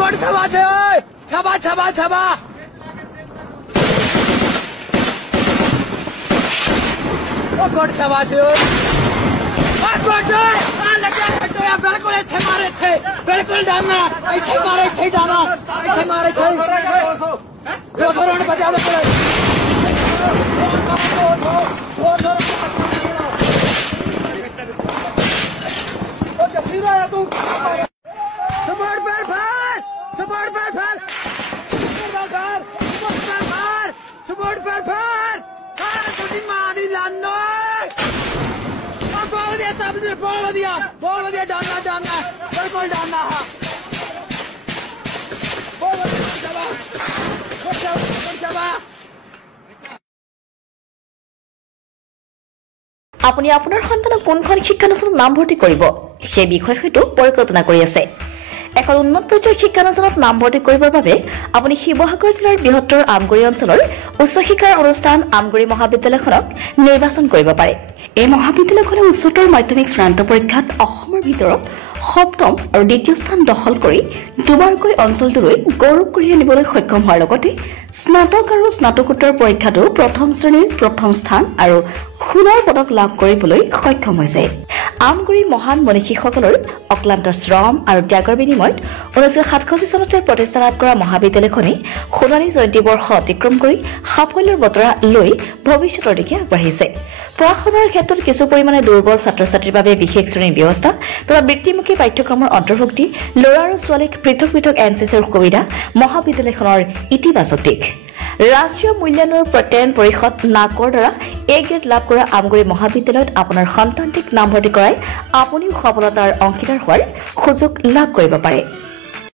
গড় ছাবা আছে ওই ছাবা ছাবা ছাবা ও গড় ছাবা আছে ওই গড় लगे तो या बिल्कुल इथे मारे थे बिल्कुल डालना इथे मारे थे डालना इथे मारे थे यो सरोण बजा लो ओ जसीरा तू सपोर्ट पर फार सपोर्ट पर फार सपोर्ट पर फार तुझी मारी लानो बोल दिया डालना डालना बिल्कुल डालना আপুনি আপোনাৰ সন্তানক কোনখন শিক্ষানুষ্ঠানত নাম ভৰ্তি কৰিব সেই বিষয়ে হয়তো পৰিকল্পনা কৰি আছে এখন উন্নত পৰ্যায়ৰ শিক্ষানুষ্ঠানত নাম ভৰ্তি কৰিবৰ বাবে আপুনি শিৱসাগৰ জিলাৰ বৃহত্তৰ আমগুৰি অঞ্চলৰ উচ্চ শিক্ষাৰ অনুষ্ঠান আমগুৰি মহাবিদ্যালয়খনক নিৰ্বাচন কৰিব পাৰে এই মহাবিদ্যালয়খনে উচ্চতৰ মাধ্যমিক চূড়ান্ত পৰীক্ষাত অসমৰ ভিতৰত সপ্তম আৰু দ্বিতীয় স্থান দখল কৰি দুবাৰকৈ অঞ্চলটোলৈ গৌৰৱ কঢ়িয়াই নিবলৈ সক্ষম হোৱাৰ লগতে স্নাতক আৰু স্নাতকোত্তৰ পৰীক্ষাতো প্ৰথম শ্ৰেণীৰ প্ৰথম স্থান আৰু সোণৰ পদক লাভ কৰিবলৈ সক্ষম হৈছে আমগুৰি মহান মনীষীসকলৰ অক্লান্ত শ্ৰম আৰু ত্যাগৰ বিনিময়ত 1967 চনতে প্ৰতিষ্ঠা লাভ কৰা মহাবিদ্যালয়খনে সোণালী জয়ন্তী বৰ্ষ অতিক্ৰম কৰি সাফল্যৰ বতৰা লৈ ভৱিষ্যতৰ দিশে আগবাঢ়িছে পঢ়া-শুনাৰ ক্ষেত্ৰত কিছু পৰিমাণে দুৰ্বল ছাত্ৰ-ছাত্ৰীৰ বাবে বিশেষ শ্ৰেণীৰ ব্যৱস্থা তথা বৃত্তিমুখী পাঠ্যক্ৰমৰ অন্তৰ্ভুক্তি ল'ৰা আৰু ছোৱালীক পৃথক পৃথক এনচিচিৰ সুবিধা মহাবিদ্যালয়খনৰ ইতিবাচক দিশ ৰাষ্ট্ৰীয় মূল্যায়নৰ প্ৰত্যয়ন পৰিষদ নাকৰ দ্বাৰা এ গ্ৰেড লাভ কৰা আমগুৰি মহাবিদ্যালয়ত আপোনাৰ সন্তানটিক নামভৰ্তি কৰাই আপুনিও সফলতাৰ অংশীদাৰ হোৱাৰ সুযোগ লাভ কৰিব পাৰে